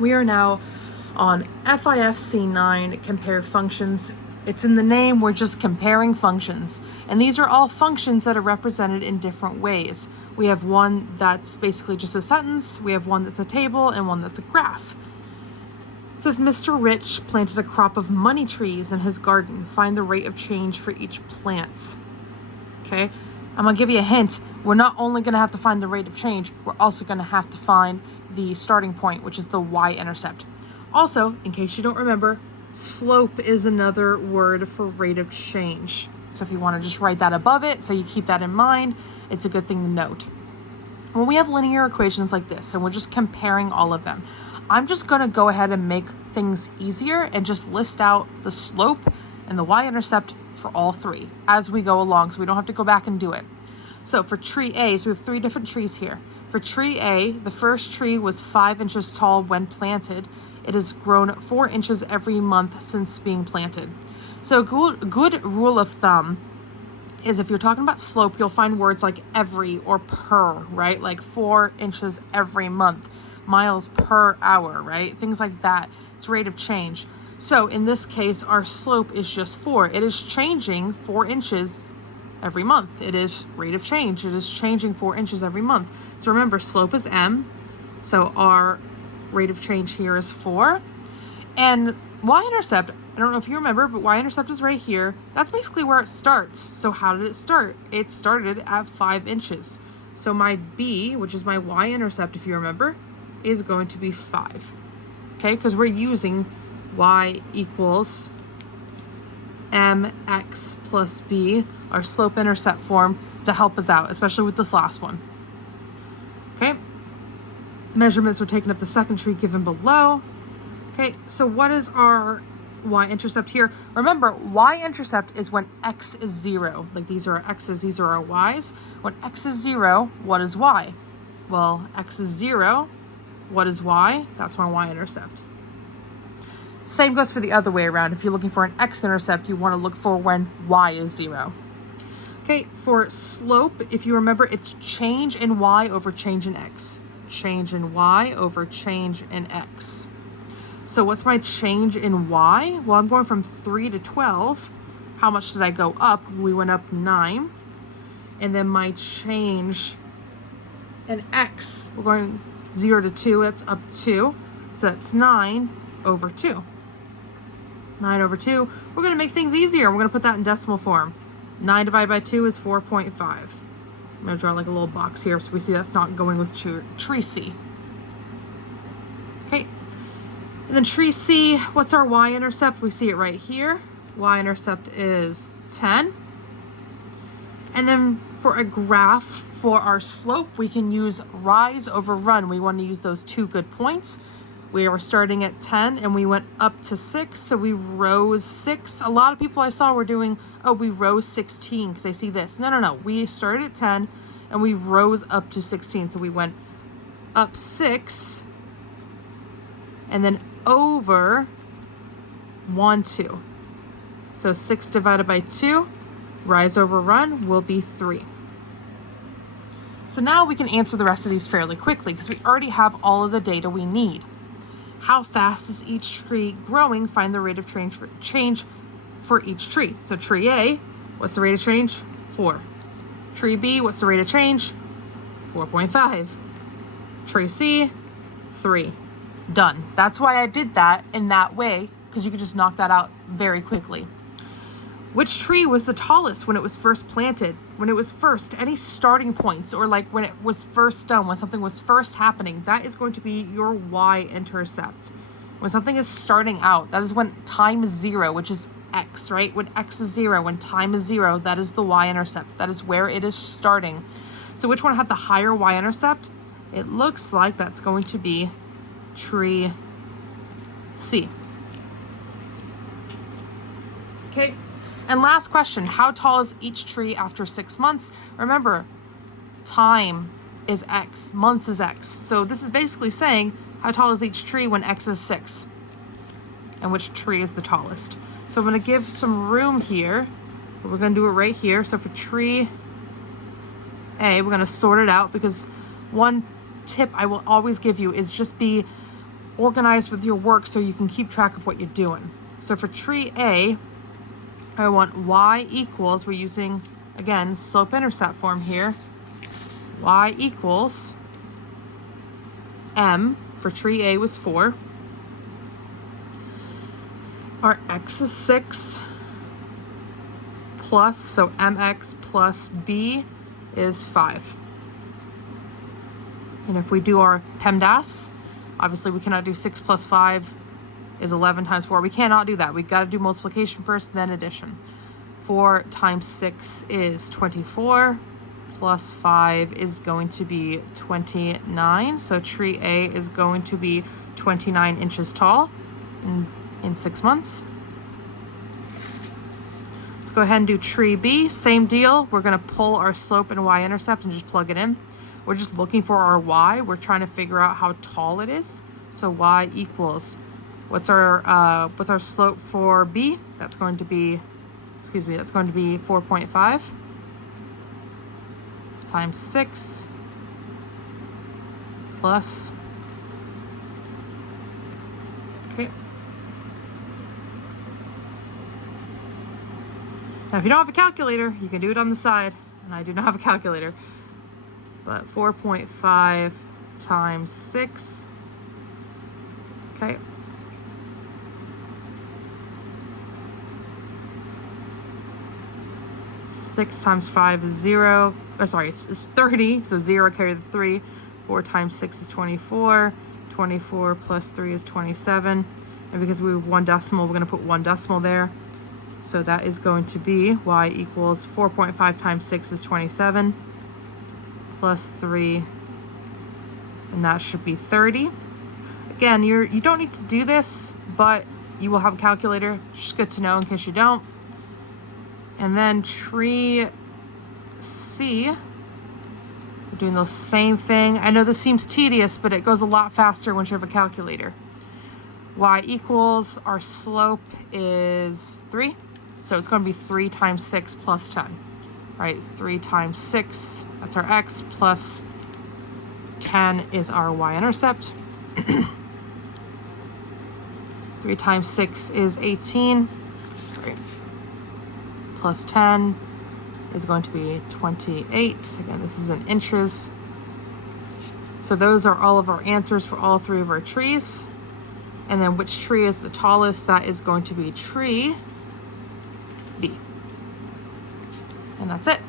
We are now on FIF.C.9, compare functions. It's in the name, we're just comparing functions. And these are all functions that are represented in different ways. We have one that's basically just a sentence, we have one that's a table, and one that's a graph. It says, Mr. Rich planted a crop of money trees in his garden. Find the rate of change for each plant. Okay, I'm gonna give you a hint. We're not only gonna have to find the rate of change, we're also gonna have to find the starting point, which is the y-intercept. Also, in case you don't remember, slope is another word for rate of change. So if you want to just write that above it, so you keep that in mind, it's a good thing to note. When we have linear equations like this, and we're just comparing all of them, I'm just going to go ahead and make things easier and just list out the slope and the y-intercept for all three as we go along, so we don't have to go back and do it. So for tree A, so we have three different trees here. For tree A, the first tree was 5 inches tall when planted. It has grown 4 inches every month since being planted. So a good rule of thumb is if you're talking about slope, you'll find words like every or per, right? Like 4 inches every month, miles per hour, right? Things like that. It's rate of change. So in this case, our slope is just 4. It is changing 4 inches every month. It is rate of change. It is changing 4 inches every month. So remember, slope is m. So our rate of change here is 4. And y-intercept, I don't know if you remember, but y-intercept is right here. That's basically where it starts. So how did it start? It started at 5 inches. So my b, which is my y-intercept, if you remember, is going to be 5. Okay, because we're using y equals mx plus b, our slope-intercept form, to help us out, especially with this last one. Okay, measurements were taken of the second tree given below. Okay, so what is our y-intercept here? Remember, y-intercept is when x is 0. Like these are our x's, these are our y's. When x is 0, what is y? Well, x is 0. What is y? That's my y-intercept. Same goes for the other way around. If you're looking for an x-intercept, you want to look for when y is 0. Okay, for slope, if you remember, it's change in y over change in x. Change in y over change in x. So what's my change in y? Well, I'm going from 3 to 12. How much did I go up? We went up 9. And then my change in x, we're going 0 to 2, that's up 2. So that's 9 over 2. 9 over 2. We're going to make things easier. We're going to put that in decimal form. 9 divided by 2 is 4.5. I'm going to draw like a little box here so we see that's not going with tree C. Okay. And then tree C, what's our y-intercept? We see it right here. Y-intercept is 10. And then for a graph, for our slope, we can use rise over run. We want to use those two good points. We were starting at 10 and we went up to 6, so we rose 6. A lot of people I saw were doing, oh, we rose 16 because I see this. No. We started at 10 and we rose up to 16. So we went up 6 and then over 1, 2. So 6 divided by 2, rise over run will be 3. So now we can answer the rest of these fairly quickly because we already have all of the data we need. How fast is each tree growing? Find the rate of change for each tree. So tree A, what's the rate of change? 4. Tree B, what's the rate of change? 4.5. Tree C, 3. Done. That's why I did that in that way, because you could just knock that out very quickly. Which tree was the tallest when it was first planted? When it was first, any starting points, or like when it was first done, when something was first happening, that is going to be your y-intercept. When something is starting out, that is when time is 0, which is x, right? When x is 0, when time is 0, that is the y-intercept. That is where it is starting. So which one had the higher y-intercept? It looks like that's going to be tree C. Okay. And last question, how tall is each tree after 6 months? Remember, time is x, months is x. So this is basically saying how tall is each tree when x is 6 and which tree is the tallest. So I'm going to give some room here. We're going to do it right here. So for tree A, we're going to sort it out because one tip I will always give you is just be organized with your work so you can keep track of what you're doing. So for tree A, I want y equals, we're using, again, slope-intercept form here, y equals m, for tree A was 4. Our x is 6 plus, so mx plus b is 5. And if we do our PEMDAS, obviously we cannot do 6 plus 5 is 11 times 4. We cannot do that. We've got to do multiplication first, then addition. 4 times 6 is 24, plus 5 is going to be 29. So tree A is going to be 29 inches tall in 6 months. Let's go ahead and do tree B. Same deal. We're going to pull our slope and y-intercept and just plug it in. We're just looking for our y. We're trying to figure out how tall it is. So y equals, what's our slope for B? That's going to be, that's going to be 4.5 times 6 plus, okay. Now, if you don't have a calculator, you can do it on the side, and I do not have a calculator. But 4.5 times 6, okay. Six times 5 is 0. Oh, sorry, it's 30, so 0 carry the 3. 4 times 6 is 24. 24 plus 3 is 27. And because we have one decimal, we're going to put one decimal there. So that is going to be y equals 4.5 times 6 is 27. Plus 3, and that should be 30. Again, you don't need to do this, but you will have a calculator. It's just good to know in case you don't. And then tree C, we're doing the same thing. I know this seems tedious, but it goes a lot faster once you have a calculator. Y equals, our slope is 3, so it's going to be 3 times 6 plus 10. Right, 3 times 6, that's our x, plus 10 is our y-intercept. 3 times 6 is 18, sorry, plus 10 is going to be 28. Again, this is in inches. So those are all of our answers for all 3 of our trees. And then which tree is the tallest? That is going to be tree B. And that's it.